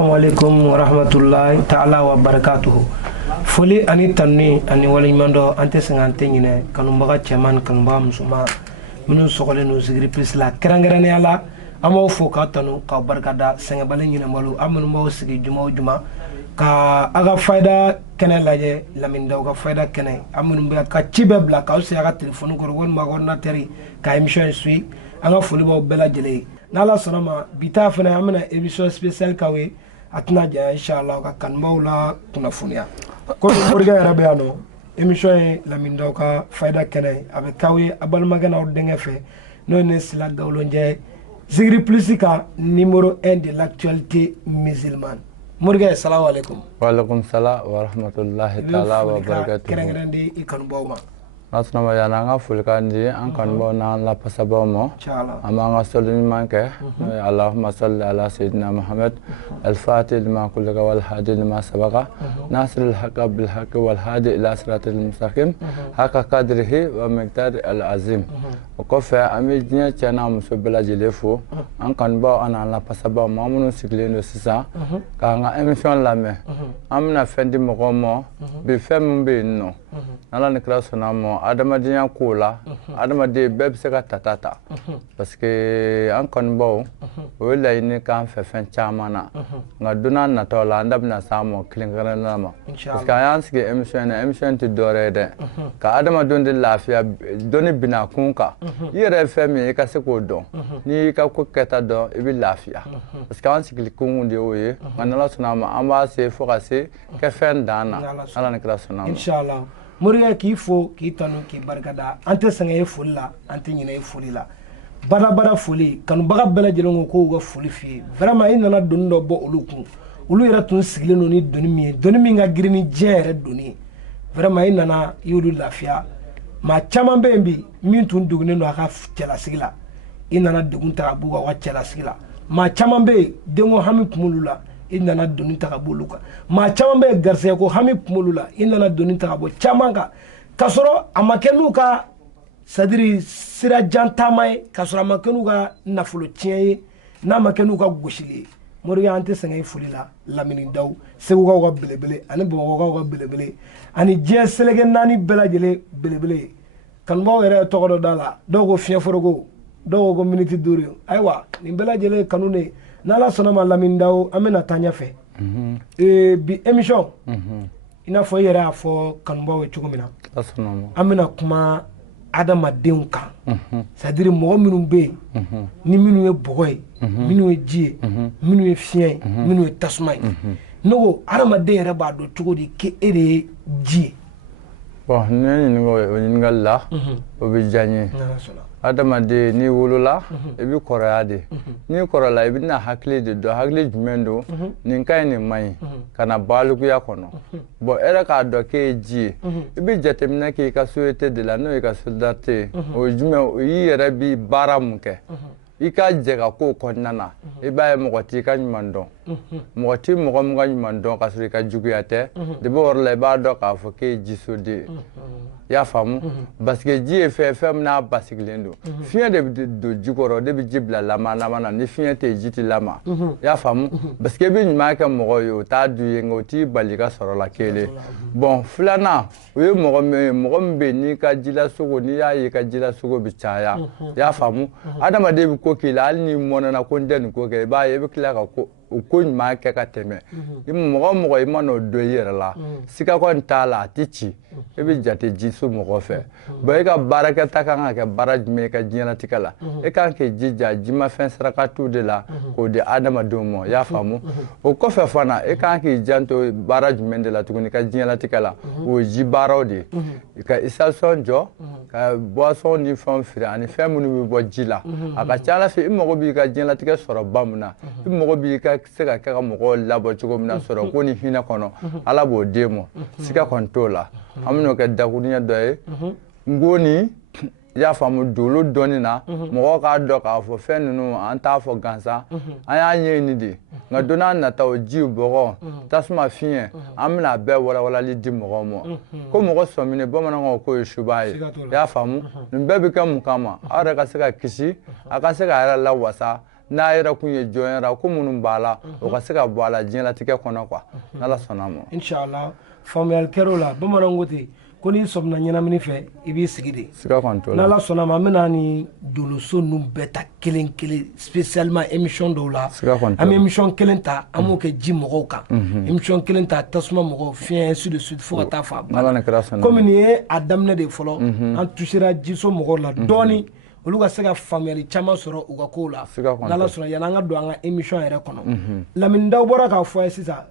Assalamualaikum warahmatullahi ta'ala wabarakatuh. Foli ani tanni ani walimando ante sangante nyine kanumbaga chairman kanumbaga musuma minun sokole no sigiri prisla kerangere ala amo fo ka tanu ka barkada sangabale nyine malu amunu mo sigi juma ka aga faida kene laje lamindaw ka faida kene amunu be ka cibe bla ka usi aga telephone ko won ma gonna teri ka emission sui aga foli bo bela jele nala sonama bita fana amana emission spécial kawe atna ja inshallah ka kan maula kuna funia ko burga arabe ano emission lamindaw ka faida kene abe kawe abal magana o dengefe no ne sila gawlonje Zigri Plusika, numéro 1 de l'actualité musulmane. Mourga, salam alaikum. Wa alaikum salam wa rahmatullahi ta'ala wa barakatuh. Kerengrendi ikan bauma. Nasnama yana nga fulkandi an kan bo na la pasaba mo amanga solini manke Allahumma salli ala sayyidina Muhammad al-fatih lima kullaka wal hadi lima sabaqa nasr al-haqqa bil haqqi wal hadi ila siratil mustaqim haqqa qadrihi wa miqdar al-azim ko fa amidnya chana muso bela jelefo an kan bo ana la pasaba mo munu siglendo sisa ka nga emission la me amna fendi mo ko mo bi fem be no nala ne klaso na mo adamadinya kola adamadi beb se ka tatata parce que an kon bo wala ini kan fe fen chamana nga duna na to la ndabna samo klingara na ma parce que yan sike emission ti dore de ka adama don de lafiya doni bina kunka yere fe mi ka se ko don ni ka ko keta don e bi lafiya parce que an sike kungu de oye manala sunama amba se fo ka se ke fen dana ala ne klaso na inshallah Muriya ki fo ki tanu ki barkada ante sangaye fulila ante nyine fulila bada fuli kanu baga bela jelongo ko ga fuli fi vraiment inana dondo bo olukun olu yera tun sigileno ni doni mi nga girini jere doni vraiment inana yulu lafiya ma chaman bembi min tun dugne no aka cela sigila inana dugun ta buga wa cela sigila ma chaman be dengo hami kumulula inana doni ta boluka ma chaman be garse ko hami kumulula inana doni ta bo chamanga kasoro amakenu ka sadiri sira jantamay kasoro amakenu ka nafulo tieye na makenu ka goshili moriya ante sangay fulila lamini daw segu ka belebele ani bo ka belebele ani je selege nani belajele belebele kan mo were to godo dala dogo fieforogo dogo minute duri aywa ni belajele kanune nala sonama lamindaw amena tanya fe bi emission ina fo yere afo kanbawe chugumina amena kuma adama denw kan c'est-à-dire mo minnu be ni minnu ye bogoy minnu ye jie minnu ye fien minnu ye tasmay no adama den yere ba do chugodi ke ere jie bon ne ni ngalla o bi janye adama de ni wolola ebi koroya de ni korola ebi na hakli de do hakli jumendo ni kai ni mai kana baluku ya kono bo era ka do ke ji ebi jatemna ke ka société de la no ka soldate o jume yi era bi baramuke ika jega ko konnana iba mo ti ka nyundo mo ti mo ko mo nyundo ka suri ka juguyate de bo orla ba do ka fo ke jisode ya famu parce que ji fm na basiglendo fien de do jikoro de bi jibla lama na ni fien te jiti lama ya famu parce que bi nyuma ka mo yo ta du yengo ti balika soro la kele bon fulana we mo be ni ka jila sogo ni ya yi ka jila sogo bi chaya ya famu adama de bi ko kila al ni mona na ko den ko ke ba ye bi kila ka ko nyuma ka ka teme mo imano do yera la sika ko ntala tichi e bi jate jisu mo fe ba ka baraka ta kan ka baraj me ka jina tikala e kan ke jija jima fen saraka tu de la ko de adama do mo ya famu o ko fe fana e kan ke janto baraj men de la tukuni ka jina tikala o jibaro de ka isa sonjo ka boisson ni fam fira ani femunu bo jila aka chala fe mo bi ka jina tikala soro bamuna mo bi ka sika ka mo labo chugo mina soro ko ni hina kono ala bo demo sika controla amno ka dakunya doye ngoni ya famu dolo doni na mo ka do ka fo fenunu anta fo gansa anya nye ni de nga dona na ta oji bogo tasma fien amna be wala li di mo ko mo so mine bo mana ko shubai ya famu nbe bi kam kama ara ka sika kisi aka sika ara la wasa n'a yɛrɛ kun ye jɔnyara ko minnu b'a la o ka se ka bɔ a la diɲɛlatigɛ kɔnɔ quoi n'Ala sɔnna ma inshallah faamuyali kɛr'o la bamananw ko ten ko n'i sɔmina ɲɛnamini fɛ i b'i sigi de siga kɔni t'o la n'Ala sɔnna ma an bɛna ni doloso ninnu bɛɛ ta kelen kelen spécialement émission dɔw la an bɛ émission kelen ta an b'o kɛ ji mɔgɔw kan émission kelen ta tasuma mɔgɔw fiɲɛ ainsi de suite fo ka taa fɔ a banna komi nin ye a daminɛ de fɔlɔ an touchera jiso mɔgɔw la dɔɔni olu ka se ka faamuyali caman sɔrɔ u ka kow la n'Ala sɔnna yanni an ka don an ka émission yɛrɛ kɔnɔ Lamini Dawu bɔra k'a fɔ a ye sisan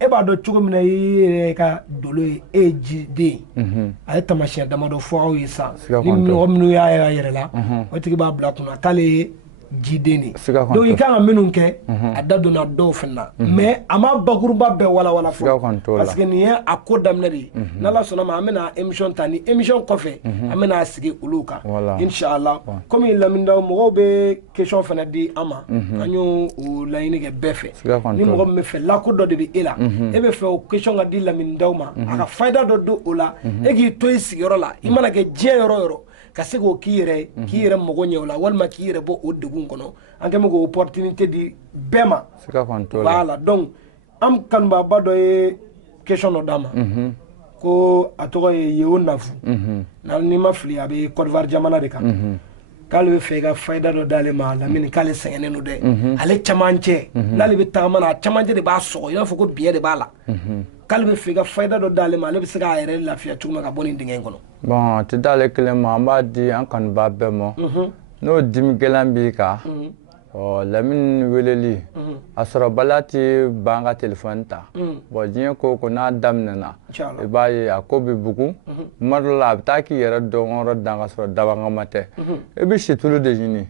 e b'a dɔn cogo min na i yɛrɛ ka dolo ye e ye jiden a ye taamasiyɛn damadɔ fɔ aw ye sisan ni mɔgɔ minnu y'a ye a yɛrɛ la o tigi b'a bila kunna k'ale ye jiden de donc i kan ka minnu kɛ a da donna dɔw fana na mais a ma bakuruba bɛɛ walawala fɔ parce que nin ye a ko daminɛ de ye n'Ala sɔnna ma an bɛna émission ta ni émission kɔfɛ an bɛna sigi olu kan inshallah komi Lamini Dawu mɔgɔw bɛ question fana di an ma an y'o laɲini kɛ bɛɛ fɛ ni mɔgɔ min bɛ fɛ lako dɔ de bɛ e la e bɛ fɛ o question ka di Lamini Dawu ma a ka fayida dɔ don o la e k'i to i sigiyɔrɔ la i mana kɛ diɲɛ yɔrɔ o yɔrɔ ka se k'o k'i yɛrɛ mago ɲɛ o la walima k'i yɛrɛ bɔ o degun kɔnɔ an kɛlen k'o opportunité di bɛɛ ma voilà donc an kanubaba dɔ ye question dɔ d'an ma ko a tɔgɔ ye Yewo Nafu n'i ma fili a bɛ Côte d'Ivoire jamana de kan k'ale bɛ fɛ i ka fayida dɔ d'ale ma Lamini k'ale sɛgɛnnen don dɛ ale camancɛ n'ale bɛ tagama na a camancɛ de b'a sɔgɔ i b'a fɔ ko biɲɛ de b'a la k'ale bɛ fɛ i ka fayida dɔ d'ale ma ale bɛ se k'a yɛrɛ lafiya cogo min ka bɔ nin dingɛ in kɔnɔ. Bon a tɛ d'ale kelen ma an b'a di an kanuba bɛɛ ma n'o dimi gɛlɛn b'i kan Lamini weleli a sɔrɔbaliya tɛ ban ka téléphone ta bon diɲɛ ko ko n'a daminɛna i b'a ye a ko bɛ bugun tuma dɔ la a bɛ taa k'i yɛrɛ dɔnyɔrɔ dan ka sɔrɔ dabangama tɛ i bɛ situlu de ɲini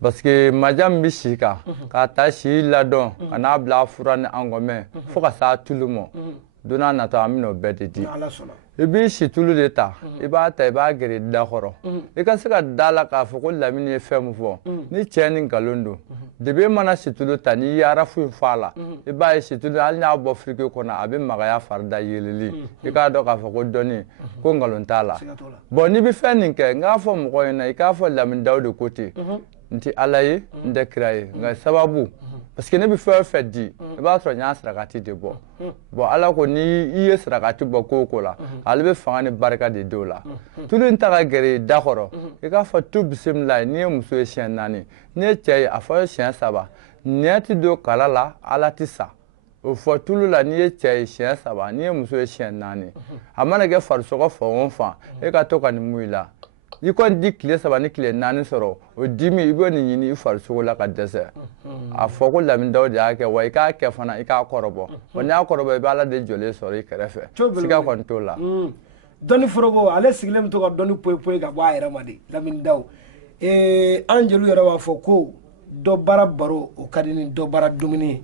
parce que maja min bɛ si kan k'a ta si ladɔn ka n'a bila fura ni angɔmɛ fo ka s'a tulu ma don n'a nataw an bɛna o bɛɛ de di i b'i situlu de ta i b'a ta i b'a gɛrɛ i da kɔrɔ i ka se ka da la k'a fɔ ko Lamini ye fɛn min fɔ ni cɛ ni nkalon don depuis e mana situlu ta n'i ye arafu in fɔ a la i b'a ye situlu hali n'a bɔ frigo kɔnɔ a bɛ magaya farida yeleli i k'a dɔn k'a fɔ ko dɔnni ko nkalon t'a la bon n'i bɛ fɛn nin kɛ n k'a fɔ mɔgɔw ɲɛna i k'a fɔ Lamini Dawu de ko ten n tɛ Ala ye n tɛ kira ye nka sababu parce que ne bɛ fɛn o fɛn di i b'a sɔrɔ n y'a sarakati de bɔ bon Ala ko ni i ye sarakati bɔ ko o ko la ale bɛ fanga ni barika de d'o la tulu in ta ka gɛrɛ i da kɔrɔ i k'a fɔ tu bisimila n'i ye muso ye siɲɛ 4 n'i ye cɛ ye a fɔ ye siɲɛ 3 nɛn tɛ don kala la Ala tɛ sa o fɔ tulu la n'i ye cɛ ye siɲɛ 3 n'i ye muso ye siɲɛ 4 a mana kɛ farisɔgɔ fan o fan e ka to ka nin mun i la i kɔni di tile 3 ni tile 4 sɔrɔ o dimi i bɛ nin ɲini i farisogo la ka dɛsɛ a fɔ ko Lamini Dawu de y'a kɛ wa i k'a kɛ fana i k'a kɔrɔbɔ wa n'i y'a kɔrɔbɔ i bɛ Ala de jɔlen sɔrɔ i kɛrɛfɛ siga kɔni t'o la dɔnni foroko ale sigilen bɛ to ka dɔnni poyi ka bɔ a yɛrɛ ma de Lamini Dawu an jeliw yɛrɛ b'a fɔ ko dɔ bara baro o ka di ni dɔ bara dumuni ye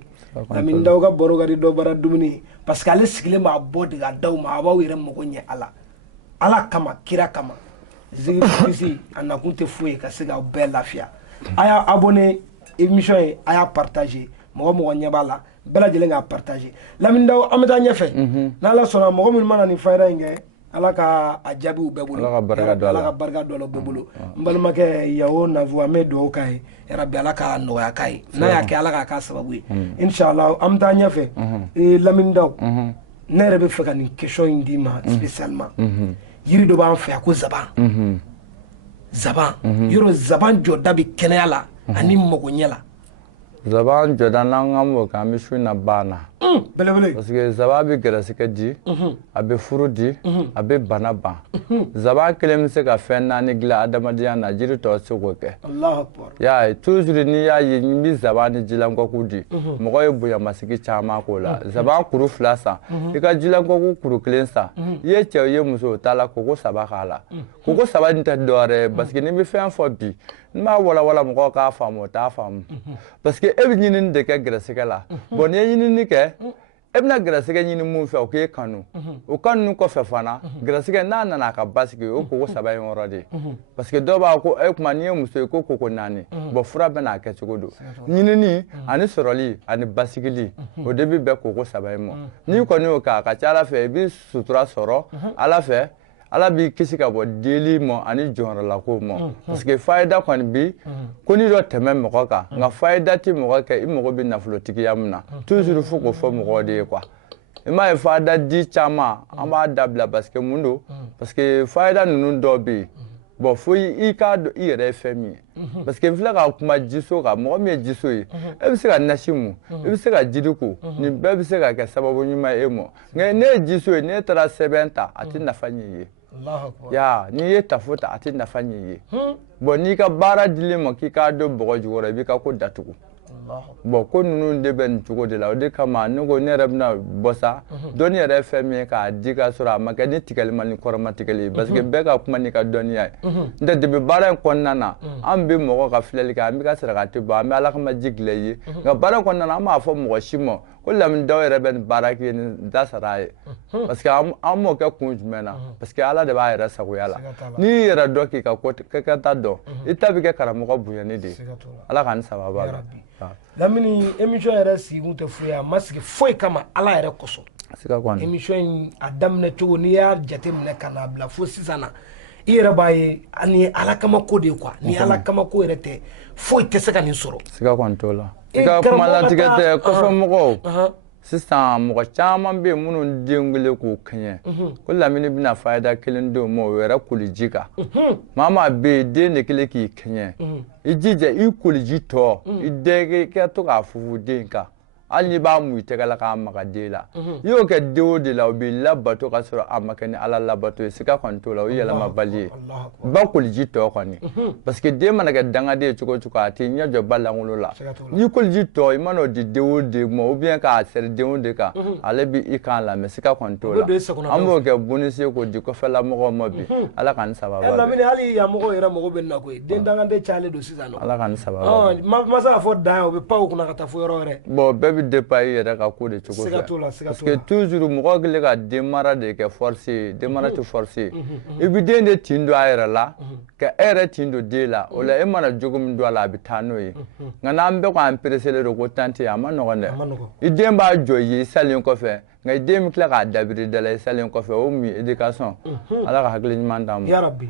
Lamini Dawu ka baro ka di dɔ bara dumuni ye parce que ale sigilen b'a bɔ de ka d'aw ma a b'aw yɛrɛ mago ɲɛ Ala kama kira kama zikiri a nakun tɛ foyi ka se k'aw bɛɛ lafiya a y'a abonné émission ye a y'a partagé mɔgɔ ɲɛ b'a la bɛɛ lajɛlen k'a partagé Lamini Dawu an bɛ taa ɲɛfɛ n'Ala sɔnna mɔgɔ minnu mana nin fayida in kɛ Ala ka a jaabiw bɛɛ bolo Ala ka barika don a bɛɛ bolo n balimakɛ Yewo Nafu an bɛ dugawu k'a ye yarabi Ala ka nɔgɔya k'a ye n'a y'a kɛ Ala k'a k'a sababu ye inshallah an bɛ taa ɲɛfɛ Lamini Dawu ne yɛrɛ bɛ fɛ ka nin question in d'i ma spécialement yiri dɔ b'an fɛ yan ko zaban yɔrɔ zaban jɔda bɛ kɛnɛya la ani magoɲɛ la zaban jɔda n'an ka m'o kan an bɛ su in na banna belebele parce que zaban bɛ gɛrɛsɛgɛ di a bɛ furu di a bɛ bana ban zaban kelen bɛ se ka fɛn 4 dilan adamadenya na jiri tɔ tɛ se k'o kɛ Allahu Akbar y'a ye toujours n'i y'a ye n bɛ zaban ni jilankɔku di mɔgɔ ye bonyamasigi caman k'o la zaban kuru 2 san i ka jilankɔku kuru 1 san i ye cɛ o ye muso o t'a la koko 3 k'a la koko 3 nin tɛ dɔwɛrɛ ye parce que n'i bɛ fɛn fɔ bi n b'a walawala mɔgɔw k'a faamu o t'a faamu parce que e bɛ ɲinini de kɛ gɛrɛsɛgɛ la bon n'i ye ɲinini kɛ e bɛna gɛrɛsɛgɛ ɲini mun fɛ o k'e kanu o kanu kɔfɛ fana gɛrɛsɛgɛ n'a nana a ka basigi o koko 3 in yɔrɔ de parce que dɔw b'a ko e kuma n'i ye muso ye ko koko 4 bon fura bɛna a kɛ cogo don ɲinini ani sɔrɔli ani basigili o de bɛ bɛn koko 3 in ma n'i kɔni y'o kɛ a ka ca Ala fɛ i bɛ sutura sɔrɔ Ala fɛ ala b'i kisi ka bɔ deli ma ani jɔnrɔla ko ma parce que fayida kɔni bi ko ni dɔ tɛmɛ mɔgɔ kan nka fayida ti mɔgɔ kɛ i mɔgɔ bɛ nafolotigiya min na toujours fo k'o fɔ mɔgɔ de ye quoi i m'a ye fayida di caman an b'a dabila parce que mun don parce que fayida ninnu dɔw bɛ yen bon fo i k'a dɔn i yɛrɛ ye fɛn min ye parce que n filɛ ka kuma jiso kan mɔgɔ min ye jiso ye e bɛ se ka nasi mun e bɛ se ka jiri ko nin bɛɛ bɛ se ka kɛ sababu ɲuman ye e ma nka ne ye jiso ye n'e taara sɛbɛn ta a tɛ nafa ɲɛ i ye ya n'i ye tafo ta a tɛ nafa ɲɛ i ye bon n'i ka baara dilen ma k'i k'a dɔn bɔgɔ jukɔrɔ i b'i ka ko datugu bon ko ninnu de bɛ nin cogo de la o de kama ne ko ne yɛrɛ bɛna bɔ sa dɔnni yɛrɛ ye fɛn min ye k'a di ka sɔrɔ a ma kɛ ni tigɛli ma ni kɔrɔma tigɛli ye parce que bɛɛ ka kuma n'i ka dɔnniya ye n tɛ depuis baara in kɔnɔna na an bɛ mɔgɔ ka filɛli kɛ an bɛ ka sarakati bɔ an bɛ ala kama ji gilɛ ye nka baara in kɔnɔna na an b'a fɔ mɔgɔ si ma ko Lamindaw yɛrɛ bɛ nin baara kɛ nin da sara a ye parce que an m'o kɛ kun jumɛn na parce que ala de b'a yɛrɛ sagoya la n'i y'i yɛrɛ dɔn k'i ka kɛta dɔn i ta bɛ kɛ karamɔgɔ bonyani de ye ala k'an sababa la. Lamini émission yɛrɛ sigi kun tɛ foyi a ma sigi foyi kama ala yɛrɛ kosɔn émission in a daminɛ cogo n'i y'a jate minɛ ka n'a bila fo sisan na i yɛrɛ b'a ye ani ala kama ko de quoi ni ala kama ko yɛrɛ tɛ foyi tɛ se ka nin sɔrɔ siga kɔni t'o la i ka kuma latigɛ tɛ kɔfɛ mɔgɔw sisan mɔgɔ caman bɛ yen minnu den wele k'u kɛɲɛ ko Lamini bɛna fayida kelen d'o ma o yɛrɛ koli ji kan maa maa bɛ yen den de kelen k'i kɛɲɛ i jija i koli ji tɔ i den kɛ to k'a fufu den kan hali n'i b'a mu i tɛgɛ la k'a maga den la i y'o kɛ den o de la o b'i labato ka sɔrɔ a ma kɛ ni ala labato ye siga kɔni t'o la o ye yɛlɛmabali ye ba koliji tɔ kɔni parce que den mana kɛ dangaden ye cogo o cogo a t'i ɲɛ jɔ ba lankolon la n'i koliji tɔ i mana o di den o den ma ou bien k'a sɛri den o de kan ale b'i i kan lamɛn siga kɔni t'o la an b'o kɛ bonus ye k'o di kɔfɛla mɔgɔw ma bi ala k'an sababa bɛn Lamini hali yan mɔgɔw yɛrɛ mago bɛ nin na koyi den dangaden cayalen don sisan nɔ ala k'an sababa bɛn ma se k'a fɔ dan o bɛ pan o kunna ka taa fo yɔrɔ wɛrɛ bon bɛɛ bɛ dépend i yɛrɛ ka ko de cogo fɛ parce que toujours mɔgɔ kɛlen ka den mara de kɛ force ye den mara tɛ force ye i bɛ den de tin don a yɛrɛ la ka e yɛrɛ tin don den la o la e mana jogo min don a la a bɛ taa n'o ye nka n'an bɛɛ k'an pereselen don ko tan tɛ yen a ma nɔgɔn dɛ i den b'a jɔ i ye i salen kɔfɛ nka i den bɛ tila k'a dabiri da la i salen kɔfɛ o mun ye éducation ala ka hakili ɲuman d'an ma. Yarabi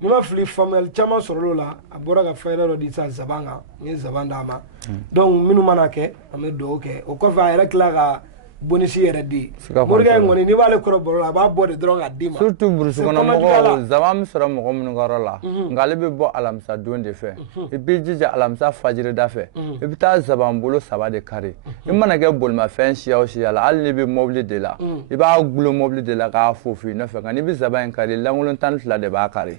ni ma fili faamuyali caman sɔrɔla la a bɔra ka fayida dɔ di sisan zaban kan n ye zaban d'a ma donc minnu mana kɛ an bɛ dugawu kɛ o kɔfɛ a yɛrɛ tila ka bonus yɛrɛ di morikɛ in kɔni n'i b'ale kɔrɔ baro la a b'a bɔ de dɔrɔn k'a d'i ma surtout burusukɔnɔmɔgɔw zaban bɛ sɔrɔ mɔgɔ minnu ka yɔrɔ la nka ale bɛ bɔ alamisa don de fɛ i b'i jija alamisa fajirida fɛ i bɛ taa zaban bolo 3 de kari i mana kɛ bolimafɛn siya o siya la hali n'i bɛ mobili de la i b'a gulon mobili de la k'a fofi i nɔfɛ nka n'i bɛ zaban in kari lankolon 12 de b'a kari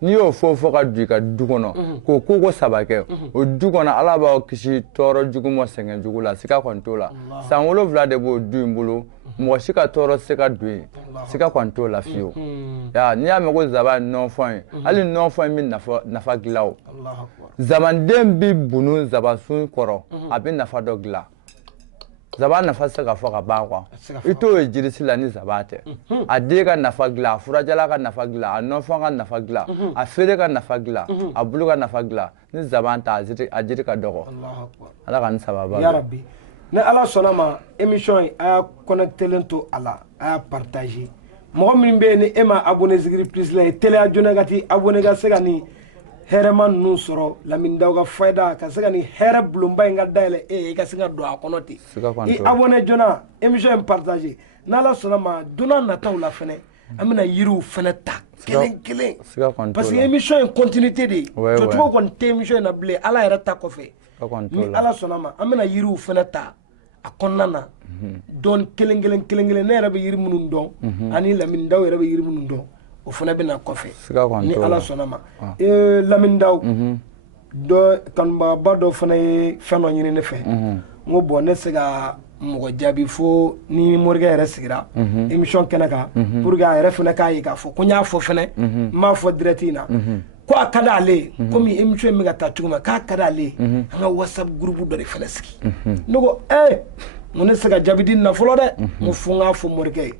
n'i y'o fɔ ka don i ka du kɔnɔ k'o ko 3 kɛ o du kɔnɔ ala b'aw kisi tɔɔrɔ jugu ma sɛgɛn jugu la siga kɔni t'o la san 7 de b'o du in bolo mɔgɔ si ka tɔɔrɔ se ka don yen siga kɔni t'o la fiyewu n'i y'a mɛn ko zaban ye nɔnfɔn ye hali nɔnfɔn in bɛ nafa dilan o zabanden bɛ bunu zabansun kɔrɔ a bɛ nafa dɔ dilan zaban nafa tɛ se ka fɔ ka ban quoi i t'o ye jirisi la ni zaban tɛ a den ka nafa dilan a furajala ka nafa dilan a nɔnfɔn ka nafa dilan a feere ka nafa dilan a bulu ka nafa dilan ni zaban ta a jiri ka dɔgɔ ala ka ni sababa bɛ ni ala sɔnna ma émission in a y'a connectelen to a la a y'a partager mɔgɔ min bɛ yen ni e ma abonné Zikiri plus la ye teliya joona ka ti abonné ka se ka nin hɛrɛma ninnu sɔrɔ Lamindaw ka fayida ka se ka nin hɛrɛ bulonba in ka dayɛlɛ e ye i ka se ka don a kɔnɔ ten i abonné joona émission in partager n'ala sɔnna ma donna nataw la fɛnɛ an bɛna yiriw fɛnɛ ta kelen kelen parce que émission in continuité de ye jɔcogo kɔni tɛ émission in na bilen ala yɛrɛ ta kɔfɛ ni ala sɔnna ma an bɛna yiriw fɛnɛ ta a kɔnɔna na dɔn kelen kelen ne yɛrɛ bɛ yiri minnu dɔn ani Lamindaw yɛrɛ bɛ yiri minnu dɔn o fana bɛna kɔfɛ ni ala sɔnna ma Lamindaw dɔ kanubagaba dɔ fana ye fɛn dɔ ɲini ne fɛ n ko bɔn ne se ka mɔgɔ jaabi fo ni morikɛ yɛrɛ sigira émission kɛnɛ kan pour que a yɛrɛ fana k'a ye k'a fɔ ko n y'a fɔ fɛnɛ n m'a fɔ direct in na ko a ka d'ale komi émission in bɛ ka taa cogo min k'a ka d'ale an ka WhatsApp groupe dɔ de fana sigi ne ko n ko ne se ka jaabi di nin na fɔlɔ dɛ n ko fo n k'a fɔ morikɛ ye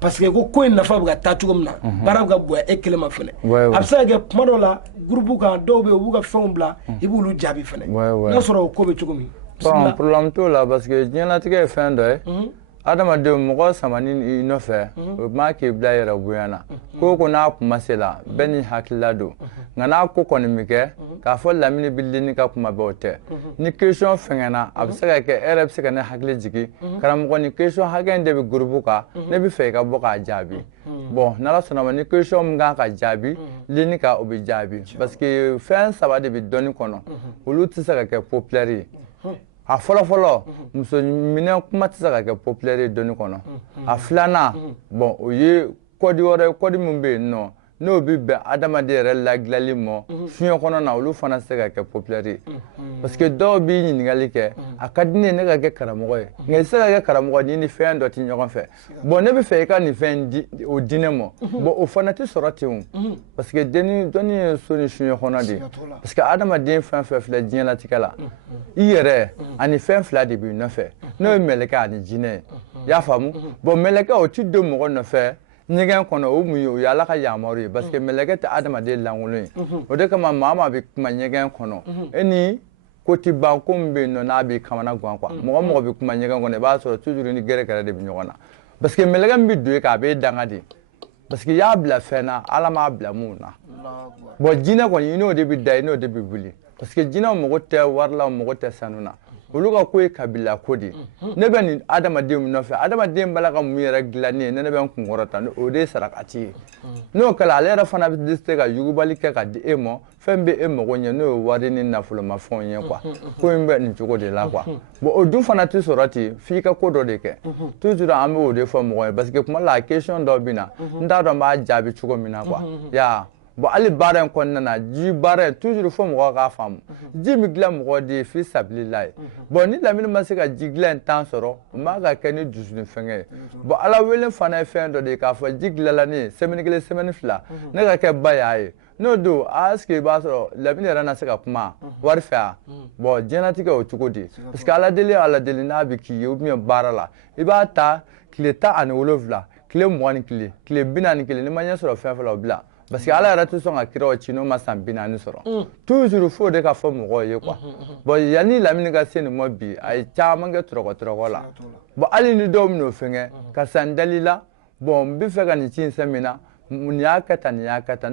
parce que ko in nafa bɛ ka taa cogo min na baara bɛ ka bonya e kelen ma fɛnɛ a bɛ se ka kɛ kuma dɔw la groupe kan dɔw bɛ yen u b'u ka fɛnw bila i b'olu jaabi fɛnɛ n'a sɔrɔ o ko bɛ cogo min problème t'o la parce que diɲɛlatigɛ ye fɛn dɔ ye adamadenw mɔgɔ samani i nɔfɛ o ma k'i bila yɛrɛ bonya na ko ko n'a kuma se la bɛɛ ni hakilila don nka n'a ko kɔni mi kɛ k'a fɔ lamini bi lenni ka kuma bɛɛ o tɛ ni question fɛngɛna a bɛ se ka kɛ e yɛrɛ bɛ se ka ne hakili jigin karamɔgɔ ni question hakɛ in de bɛ groupe kan ne bɛ fɛ i ka bɔ k'a jaabi bon n'ala sɔnna ma ni question min kan ka jaabi lenni kan o bɛ jaabi parce que fɛn saba de bɛ dɔnni kɔnɔ olu tɛ se ka kɛ populaire ye a fɔlɔ muso minɛ kuma tɛ se ka kɛ populaire ye dɔnni kɔnɔ a filanan bon o ye kɔdi wɛrɛ kɔdi min bɛ yen nɔ n'o bɛ bɛn adamaden yɛrɛ ladilanli ma fiɲɛ kɔnɔ na olu fana tɛ se ka kɛ populaire ye parce que dɔw b'i ɲininkali kɛ a ka di ne ye ne ka kɛ karamɔgɔ ye nka i tɛ se ka kɛ karamɔgɔ ni ni fɛn dɔ tɛ ɲɔgɔn fɛ bon ne bɛ fɛ i ka nin fɛn di o di ne ma bon o fana tɛ sɔrɔ ten o parce que dɔnni ye so ni fiɲɛ kɔnɔ de ye parce que adamaden fɛn fɛn filɛ diɲɛlatigɛ la i yɛrɛ ani fɛn fila de b'i nɔfɛ n'o ye mɛlɛkɛ ani jinɛ ye i y'a faamu bon mɛlɛkɛ o tɛ don mɔgɔ nɔfɛ ɲɛgɛn kɔnɔ o mun ye o ye ala ka yamaru ye parce que mɛlɛkɛ tɛ adamaden lankolon ye o de kama maa maa bɛ kuma ɲɛgɛn kɔnɔ e ni ko ti ban ko min bɛ yen nɔ n'a b'i kamana gan quoi mɔgɔ mɔgɔ bɛ kuma ɲɛgɛn kɔnɔ i b'a sɔrɔ toujours ni gɛrɛ gɛrɛ de bɛ ɲɔgɔn na parce que mɛlɛkɛ min bɛ don e kan a b'e danga de parce que i y'a bila fɛn na ala m'a bila mun na bon jinɛ kɔni i n'o de bɛ da i n'o de bɛ wuli parce que jinɛw mago tɛ wari la mago tɛ sanu na olu ka ko ye kabila ko de ne bɛ nin adamaden min nɔfɛ adamaden bala ka mun yɛrɛ dilanni ye ne bɛ n kunkɔrɔta o de ye sarakati ye n'o kɛla ale yɛrɛ fana bɛ se ka yugubali kɛ ka di e ma fɛn bɛ e mago ɲɛ n'o ye wari ni nafolomafɛnw ye quoi ko in bɛ nin cogo de la quoi bon o dun fana tɛ sɔrɔ ten f'i ka ko dɔ de kɛ toujours an bɛ o de fɔ mɔgɔ ye parce que kuma la question dɔw bɛ na n t'a dɔn n b'a jaabi cogo min na quoi ya bon hali baara in kɔnɔna na ji baara in toujours fo mɔgɔ k'a faamu ji bɛ dilan mɔgɔ de ye f'i sabilila ye bon ni lamini ma se ka ji dilan in temps sɔrɔ o ma ka kɛ ni dusuni fɛngɛ ye bon ala wele fana ye fɛn dɔ de ye k'a fɔ ji dilanla ne ye semaine kelen semaine fila ne ka kɛ ba y'a ye n'o don est-ce que i b'a sɔrɔ lamini yɛrɛ na se ka kuma wari fɛ a bon diɲɛlatigɛ o cogo di parce que ala deli n'a bɛ k'i ye ou bien baara la i b'a ta tile 17 tile 20 tile 41 ni ma ɲɛ sɔrɔ fɛn fɛn la o bila parce que ala yɛrɛ tɛ sɔn ka kiraw ci n'o ma san 40 sɔrɔ toujours fo de ka fɔ mɔgɔw ye quoi bon yanni lamini ka se nin ma bi a ye caman kɛ tɔrɔkɔ la bon hali ni dɔw min'o fɛngɛ karisa n dalila bon n bɛ fɛ ka nin ci in sɛn min na nin y'a kɛ tan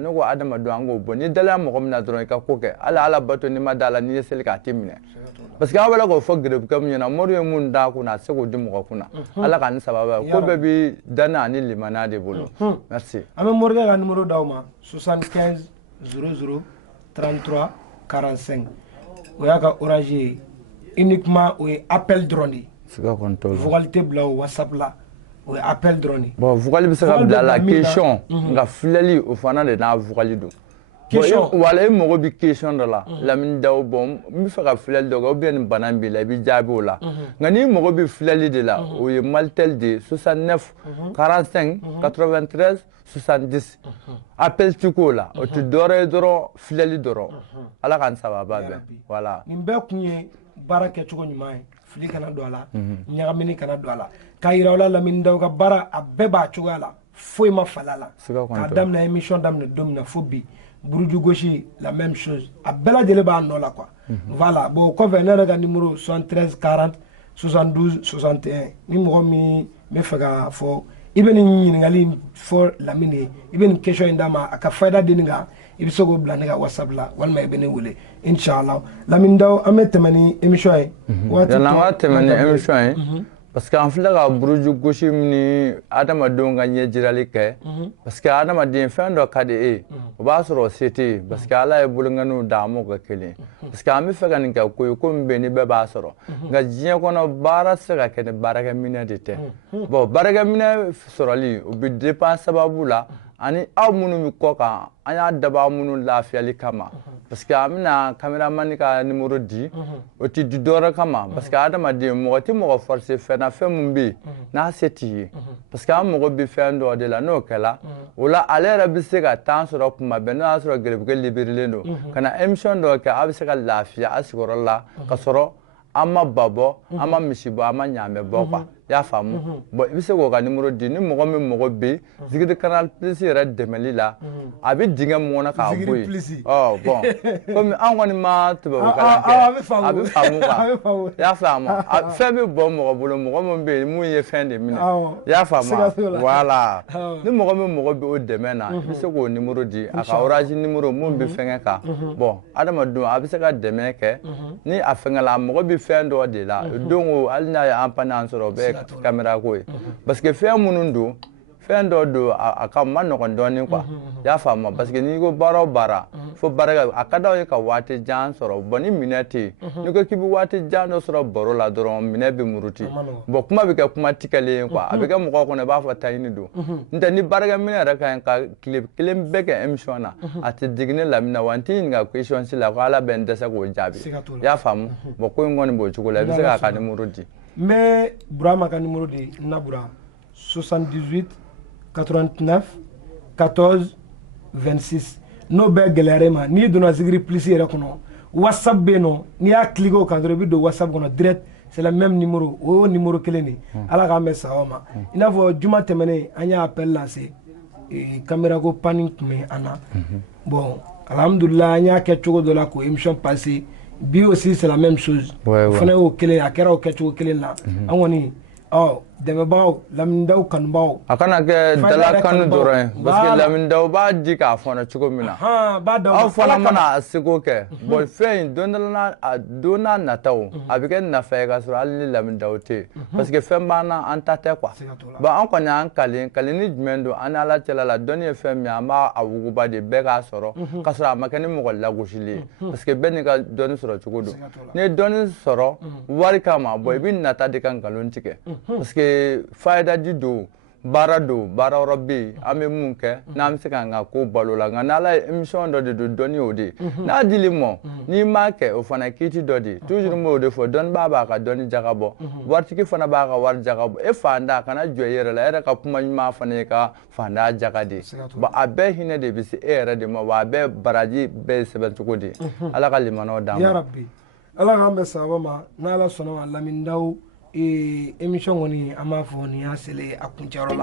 ne ko adamadenw an k'o bɔ ni dalila mɔgɔ min na dɔrɔn i ka ko kɛ hali ala bato n'i ma da la n'i ye seli k'a tɛ minɛ parce que aw bɛ k'o fɔ gerebukɛ min ɲɛna mori ye mun d'a kunna a tɛ se k'o di mɔgɔ kunna ala ka nin sababa ko bɛɛ bɛ danna ani limaniya de bolo merci an bɛ morikɛ ka numéro d'aw ma 75 00 33 45 o y'a ka orange ye uniquement o ye appel dɔrɔn de ye vocal tɛ bila o whatsapp la o ye appel dɔrɔn de ye bon vocal bɛ se ka bila la question nka filɛli o fana de n'a vocal don wala e mago bɛ question dɔ la lamini daw bon n bɛ fɛ ka filɛli dɔ kɛ ou bien nin bana in b'i la i bɛ jaabi o la nka n'i mago bɛ filɛli de la o ye Maltel de 69 45 93 70 appel ti k'o la o tɛ dɔwɛrɛ ye dɔrɔn filɛli dɔrɔn ala k'an sababa bɛn voilà nin bɛɛ kun ye baara kɛcogo ɲuman ye fili kana don a la ɲagamini kana don a la k'a yira aw la lamini daw ka baara a bɛɛ b'a cogoya la foyi ma fala a la k'a daminɛ émission daminɛ don min na fo bi buruju gosi la même chose a bɛɛ lajɛlen b'a nɔ la quoi voilà bon kɔfɛ ne yɛrɛ ka numéro 73 40 72 61 ni mɔgɔ min bɛ fɛ ka fɔ i bɛ nin ɲininkali fɔ lamini ye i bɛ nin question in d'a ma a ka fayida di nin kan i bɛ se k'o bila ne ka whatsapp la walima i bɛ ne wele inchallah lamini daw an bɛ tɛmɛ ni émission ye waati n'an ka tɛmɛ ni émission ye parce que an filɛ ka buruju gosi ni adamadenw ka ɲɛjirali kɛ parce que adamaden fɛn dɔ ka di e o b'a sɔrɔ se tɛ ye parce que ala ye boloŋaniw d'a m'o kɛ kelen parce que an bɛ fɛ ka nin kɛ ko ye ko min bɛ yen ni bɛɛ b'a sɔrɔ nka diɲɛ kɔnɔ baara tɛ se ka kɛ ni baarakɛminɛ de tɛ bon baarakɛminɛ sɔrɔli o bɛ dépend sababu la ani aw minnu bɛ kɔ kan an y'a dabɔ aw minnu lafiyali kama parce que an bɛna caméraman ka numéro di o tɛ di dɔwɛrɛ kama parce que adamaden mɔgɔ tɛ mɔgɔ forcer fɛn na fɛn min bɛ yen n'a se t'i ye parce que an mago bɛ fɛn dɔ de la n'o kɛla o la ale yɛrɛ bɛ se ka temps sɔrɔ kuma bɛɛ n'o y'a sɔrɔ gɛrɛbugɛ libérelen don ka na émission dɔ kɛ a bɛ se ka lafiya a sigiyɔrɔ la ka sɔrɔ an ma ba bɔ an ma misi bɔ an ma ɲaamɛ bɔ quoi y'a faamu bon i bɛ se k'o ka numéro di ni mɔgɔ min mɔgɔ bɛ Zikiri Canal Plus yɛrɛ dɛmɛli la a bɛ dingɛ mun kɔnɔ k'a bɔ yen bon komi an kɔni ma tubabukalan kɛ a bɛ faamu quoi y'a faamu fɛn bɛ bɔ mɔgɔ bolo mɔgɔ min bɛ yen mun ye fɛn de minɛ y'a faamu voilà ni mɔgɔ min mɔgɔ bɛ o dɛmɛ na i bɛ se k'o numéro di a ka Orange numéro mun bɛ fɛngɛ kan bon adamadenw a bɛ se ka dɛmɛ kɛ ni a fɛngɛla mɔgɔ bɛ fɛn dɔ de la don o hali n'a ye an panne an sɔrɔ o bɛɛ ye caméra ko ye parce que fɛn minnu don fɛn dɔ don a ka ma nɔgɔn dɔɔnin quoi y'a faamu parce que n'i ko baara o baara fo baara a ka d'aw ye ka waati jan sɔrɔ bon ni minɛ tɛ yen n'i ko k'i bɛ waati jan dɔ sɔrɔ baro la dɔrɔn minɛ bɛ muruti bon kuma bɛ kɛ kuma tigɛlen ye quoi a bɛ kɛ mɔgɔw kɔnɔ i b'a fɔ taɲini don n'o tɛ ni baarakɛminɛ yɛrɛ ka ɲi ka tile kelen bɛɛ kɛ émission na a tɛ digi ne lamina wa n t'i ɲininka question si la ko ala bɛ n dɛsɛ k'o jaabi y'a faamu bon ko in kɔni b'o cogo la i bɛ se k'a ka numéro di n bɛ Burama ka numéro di n na Bura 78 89 14 26 n'o bɛɛ gɛlɛyara ma n'i donna Zikiri Plus yɛrɛ kɔnɔ WhatsApp bɛ yen nɔ n'i y'a cliquer o kan dɔrɔn i bɛ don WhatsApp kɔnɔ direct c'est le même numéro o numéro kelen de ala k'an bɛ sawa ma i n'a fɔ juma tɛmɛnen an y'a appel lancé caméra ko panne tun bɛ an na bon alhamdulillah an y'a kɛ cogo dɔ la k'o émission passé bi aussi c'est la même chose o fana y'o kelen a kɛra o kɛcogo kelen na an kɔni dɛmɛbagaw lamindaw kanubaw a kana kɛ dala kanu dɔrɔn ye parce que lamindaw b'a di k'a fɔnɔ cogo min na aw fana mana a seko kɛ bon fɛn in don n'a nataw a bɛ kɛ nafa ye k'a sɔrɔ hali ni lamindaw tɛ yen parce que fɛn b'an na an ta tɛ quoi bon an kɔni y'an kalen ni jumɛn don an ni ala cɛla la dɔnni ye fɛn min ye an b'a wuguba de bɛɛ k'a sɔrɔ k'a sɔrɔ a ma kɛ ni mɔgɔ lagosili ye parce que bɛɛ n'i ka dɔnni sɔrɔ cogo don n'i ye dɔnni sɔrɔ wari kama bon i bɛ nata de ka nkalon tigɛ parce que fayidaji don baara yɔrɔ bɛ yen an bɛ mun kɛ n'an bɛ se k'an ka ko balo la nka n'ala ye émission dɔ de don dɔnni o de n'a dil'i ma n'i m'a kɛ o fana kiiti dɔ de toujours n b'o de fɔ dɔnnibaa b'a ka dɔnni jagabɔ waritigi fana b'a ka wari jagabɔ e fanda kana jɔ i yɛrɛ la e yɛrɛ ka kuma ɲuman fana ye ka fanda jaga de bon a bɛɛ hinɛ de bɛ se e yɛrɛ de ma wa a bɛɛ baraji bɛɛ ye sɛbɛn cogo de ala ka limanaw d'an ma yarabi ala k'an bɛ sababa ma n'ala sɔnna ma lamindaw émission kɔni an b'a fɔ nin y'a selen a kuncɛyɔrɔ la